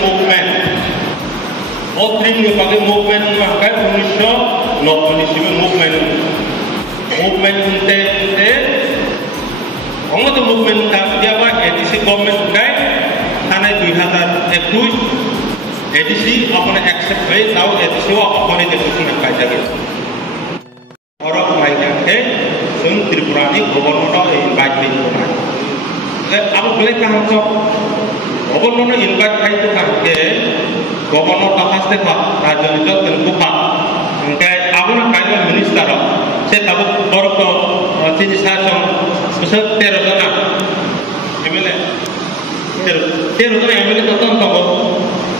movement. Otring ni pakai movement maka 1990 movement unte ongo movement ta dia ba ADC government kai thane 2021 ADC apne accept hai tau ADC wa apne decision ka jage orang lainnya sun Tripura ni governor invite ni aku boleh kaham so governor invite kai tu kan ke governor tapas te pak rajonito tentu pak engkai aku nak kai minister saya tahu orang tu sini saya besar terusana MLA terusana MLA tu tahu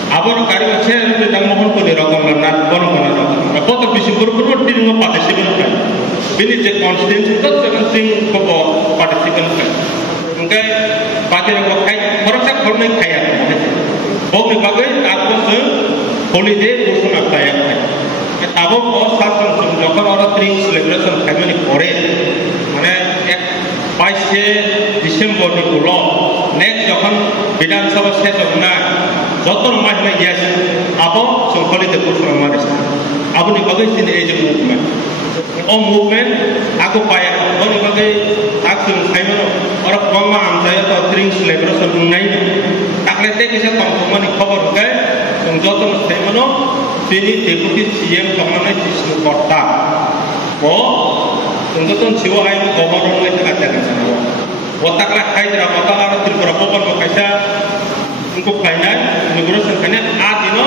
apa nak kari macam ni tang mohon pun dirakam nak kono apa tu bisi buru-buru di rumah participant kan ini je constituency tu sekarang sing kau participant kan engkai bagi orang kai orang tak boleh kaya Bog ni bagai aku se holiday kursus nak kaya kan abo ko saat jokon orang drinks celebration family kore mana 22 Disember ni kulo next jokon Bidang Sabha ses hona joton mahna yes abo se holiday kursus amaris abo ni bagai sini age movement movement aku payah ni bagai aku saya orang mama saya tu drinks celebration ngai takle te kisa tongkoma ni khabar hoga joton saya sini deputy CM Kamana Jisnu Korta o tungguton siwa hai governor mai taka jaga sana o takla Hyderabad ar Tripura popon makaisa unko kaina inauguration kane adino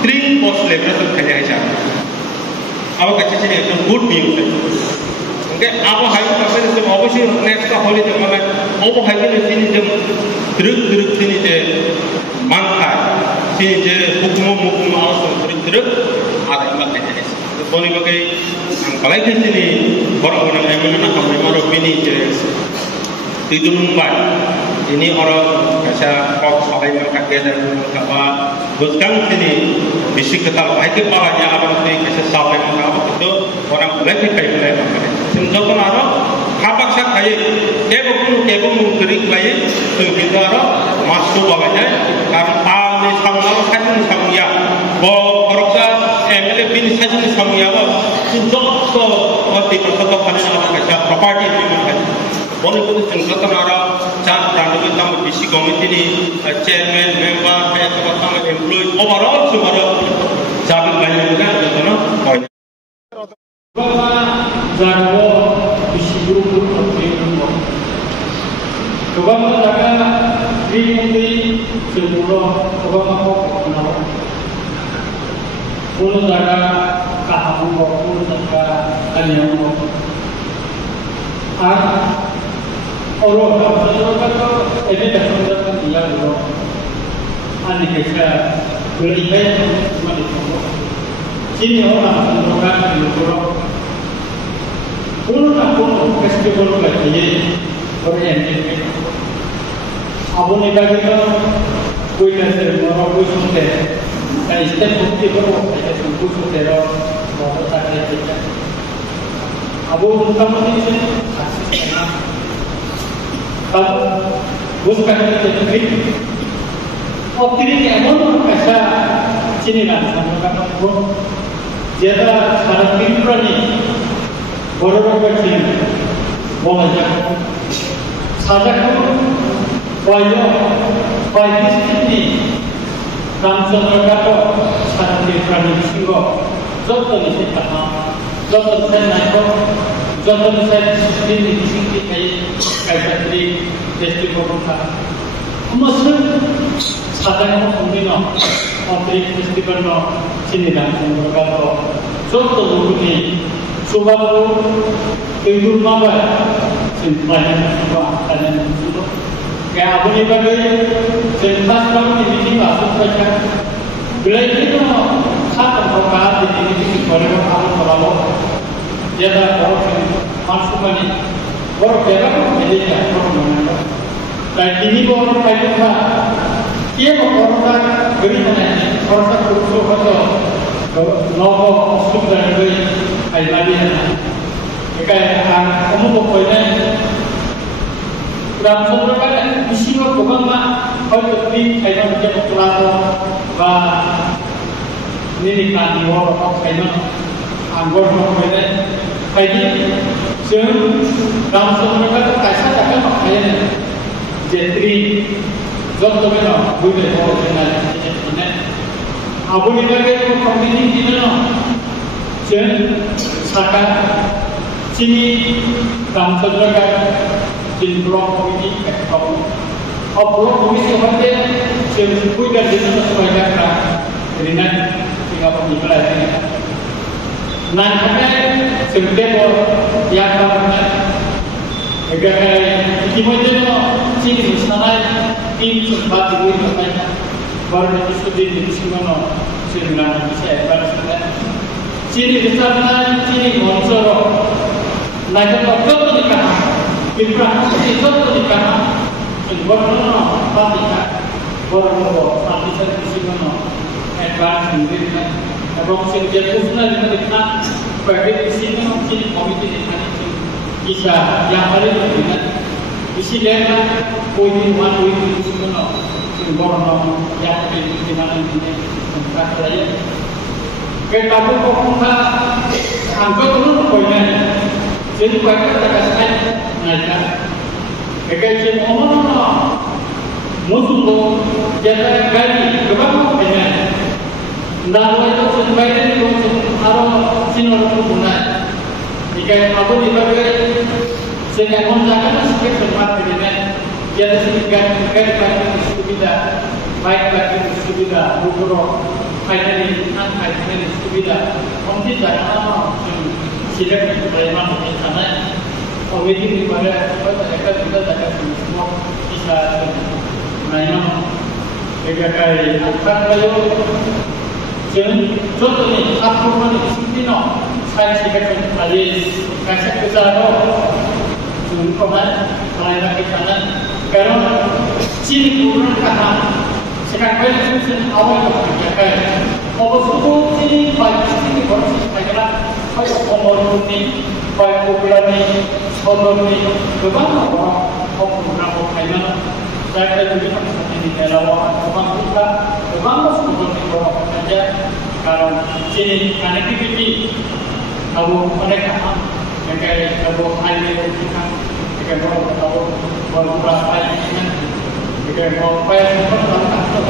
3 post celebration kane aisa aba kachi sini ekdom good news okay abo hai kapene se obviously next ka holi jamana obo hai ke sini jam druk sini je mangka sini je hukum awasam druk ada imak kaje boni bagai angkalai ke sini orang-orang yang mengenal maro bini je tidun mumbai ini orang kasa kok sabai mangka ke dan apa buskan sini bisi ketal hai ke palanya abang tu kasa sabai mangka itu orang boleh ke kai boleh mangka sinjokon aro kapak sak kai kebo gerik lai tu gitu aro masuk baganya karena ni samlau sajun samya bo koroksa MLA bin sajun samya bo sinjok to oti persoto kana kasa property bin boni pun sinjokon aro chan prandawi tam bisi committee ni chairman member head of tam employee overall sumaro jabi banyak juga jono point bahwa jarwo bisi guru ko Kebanggaan jaga Trimurti Sepuluh kebanggaan kau puluh jaga kahamu kau puluh jaga kalian kau orang kau ini dah sudah dia dulu ane kerja beribadah cuma di sana sini orang orang dulu puluh tahun festival lagi orang yang Abu ni bagi kita, koi nasi mara koi sunte, kan istri bukti baru, kita tunggu sunte ro, baru tak ada kita. Abu utama ni sih, asyik sana. Kalau bukan kita kiri, kiri ni amun kasa sini kan, sama kan abu. Jika sekarang kiri ni, baru berkini, boleh jadi. Sajak Wajah ini langsung berkata satu prani singo, jodoh ni saya jodoh saya naik, jodoh saya sini di sini kayak tadi festival kita. Maksud sadar mungkin operi festival no sini langsung berkata jodoh ini subah itu mana banyak juga ada itu. Kaya Abu ni bagai sentas kamu di sini masuk saja. Bila itu satu program di sini kalau kamu terlalu jadi orang masuk ni orang berapa jadi orang mana. Dan ini orang kaya juga. Ia orang beri mana orang kursus atau nopo sudah beri ayat dia. Kaya kamu pokoknya Ramsondrakan bisiwa gobangma hoyto tri kaiman ke tulato ba nini kan wor kaiman anggor mo kene kaidi jeung Ramsondrakan kaisa takkan makanya jetri jot to beno buile ho kena ini abu ni bagi komiti dino jeung saka sini Ramsondrakan in blok komiti atau blok komiti apa yang kuikan di sana sebagai kerana dengan tiga pemikiran ini. Nanti sebetulnya yang karena agar kinerja sini sana tim sempat dibuat apa baru disebut di sini sembilan bisa bersedia. Sini besar sini monsoro. Nanti waktu nikah Bintang itu ketika sebuah patika borong partisan di sini advance sendiri kan, abang sendiri pun ada ketika bagi di sini mungkin komite ini bisa yang paling penting di sini kan poin di sini borong yang di mana ini tempat saya kita pun kita angkat dulu poinnya. Jadi mereka terkait naikkan. Ekspor omong musuh jadi kali berapa banyak. Namun itu sebaiknya itu harus sinor punah. Jika aku dipakai sehingga menggunakan sedikit tempat dengan jadi sedikit bagi sudah baik bagi sudah bukro kaitan dengan sudah mungkin jangan Siapa yang berleman di sana, komiti daripada kita dapat semua bisa menerima berbagai akan kalau contohnya aku mana di sini saya siapa yang tadi kasih kesalahan sungguhan kalau di sana karena sini turun kaham sekarang kita awal berjalan Obosuku sini baik sini baru sekarang baik umur ini baik populasi sebelum ini beberapa orang beberapa kainan saya juga seperti di dalam beberapa sebelum itu orang saja karena sini connectivity kalau mereka mereka kalau highway kita mereka kalau beberapa kainan mereka kalau payah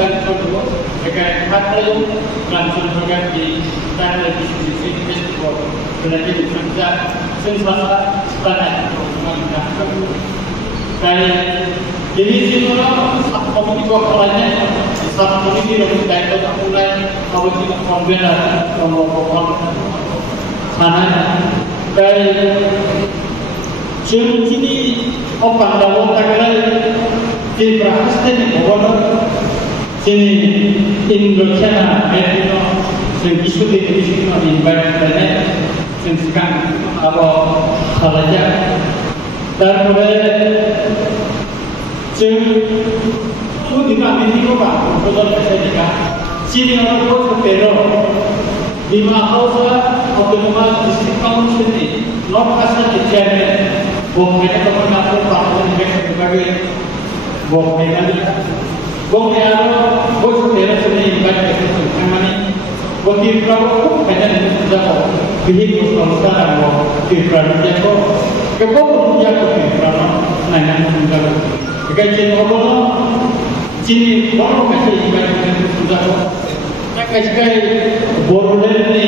dari kedua mereka kalau langsung berganti dan lebih sedikit festival berarti bisa sensasi sebanyak menggunakan dari jadi sini orang komisi lainnya satu komisi yang tidak itu mulai komisi konvenal nomor sana dari sini opan dalam tanggal di Prasasti di Bogor sini Indonesia itu isu di sini invite banyak sekarang apa sahaja terus itu tidak mesti apa betul saja sini orang itu pero di mana otomatis sistem sini lokasi dijamin bukan teman aku pakai sebagai bukan bos daerah sini ibarat kemana waktu berapa banyak sudah bilik bos sekarang waktu berapa dia kok dia berapa nanya sudah kajian apa sini baru kasih ibarat sudah kasih border ni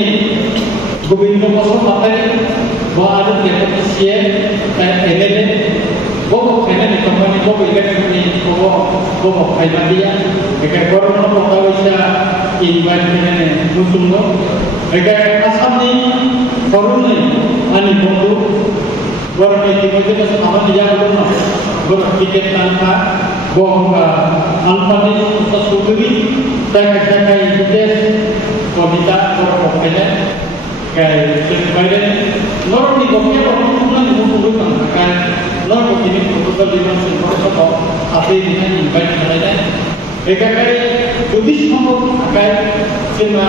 Gobindo Koso materi bahwa ada siap dan eleden Bobo kena di company Bobo ikan ini Bobo kaitan dia. Jika korban tahu bisa invite kena musuh lo. Jika asal ni korun ni ani Bobo korban itu kita sama dia Bobo. Bobo tiket tanpa Bobo alfa ni sesuatu ni tak ada kita komita Bobo kena. Kaya sebagai norm di Bobo orang itu musuh kan. Lalu ini proposal di mana semua apa ini invite mereka. Mereka kaya judis mampu akan cuma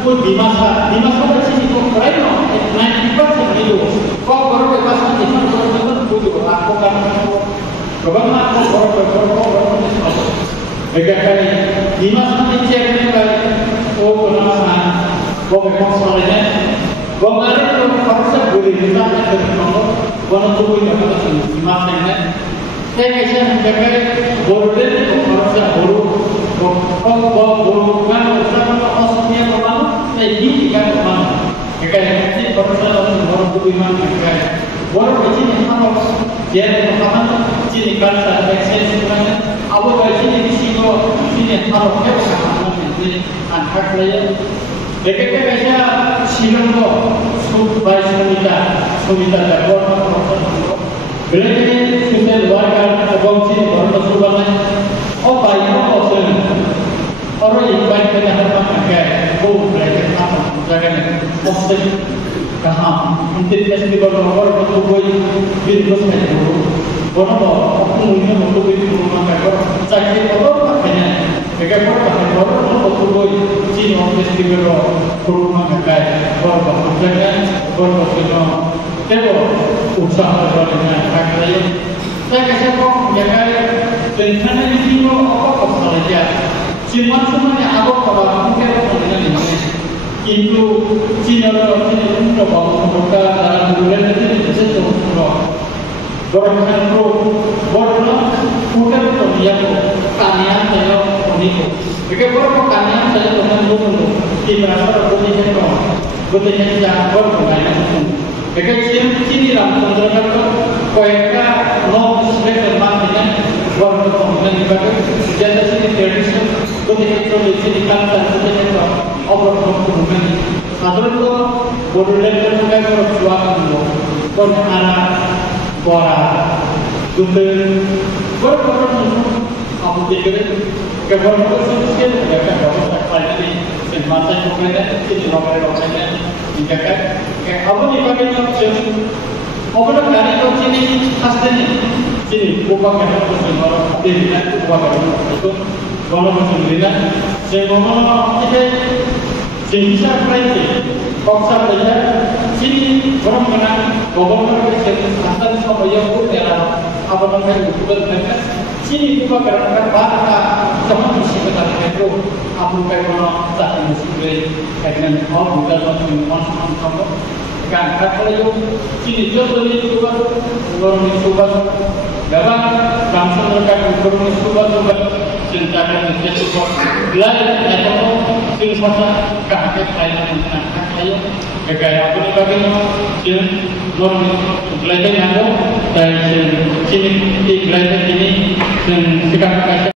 pun di masa bersih itu keren no. 90% itu. Kau baru lepas nanti baru betul aku kan goba ma ko begakai dimas mani cek kai o kono sa gobe konsolenya gomare ko farsa buri kita ke kono kono tu ko ka sa dimas ne te kaisa begakai borde ko farsa buru ko buru kan sa ko osnya ko ma te di kan ko ma begakai ti farsa buru tu iman begakai boro ini harus jadi pemahaman sini kan ada ekses semuanya abu ini di sini harus kita sama ini anak saya BPK bisa silang kok supaya semita dapat belajar sudah luarkan agongsi baru tersubahan oh baik oh orang yang baik kena harus pakai belajar apa jangan posting कहाँ उनके फेस्टिवल और तो कोई बिजनेस में हो बोलो अपने मुझे मतलब कोई प्रोग्राम में कर चाहिए तो करते हैं लेकिन पर करते हैं और तो कोई चीज और फेस्टिवल और प्रोग्राम में कर और बहुत जगह और तो तेरे उत्साह करने में करते हैं तो कैसे को जगह पेंशन भी हो और को सारे semua aku kalau mungkin dengan ini itu Cina itu bagus mereka dalam bulan ini bisa semua orang orang bukan dia kalian saya uniku jika orang kalian saya dengan dulu di mana orang ini betul yang bermain jika Cina dalam kontrak mereka non sebagai dengan orang orang ibadah jadi sini tradisi betul itu dikantar betul orang orang saudara bodoh mereka bersuara kon anak bora betul berkorban aku pikir keberatan sosial mereka dapat sekali semasa kemudian ini nomor-nomornya dikatakan kayak apa nih pakai option orang dari sini khasnya sini bukan karena semua tidak bukan itu kalau maksudnya semua kita bisa kerja paksa kerja sini orang menang gubernur asalkan sama yang berjalan apa namanya gubernur sini bukan karena bahasa sama mesti kita itu apa kayak tak mesti dengan orang bukan maksud kamu kan kalau yang sini jual itu orang itu dapat bangsa mereka orang itu cintakan itu belajar atau filsafat kehakikat lain saya gaya apa bagaimana norm belajar yang ada dari sini belajar ini dan sekarang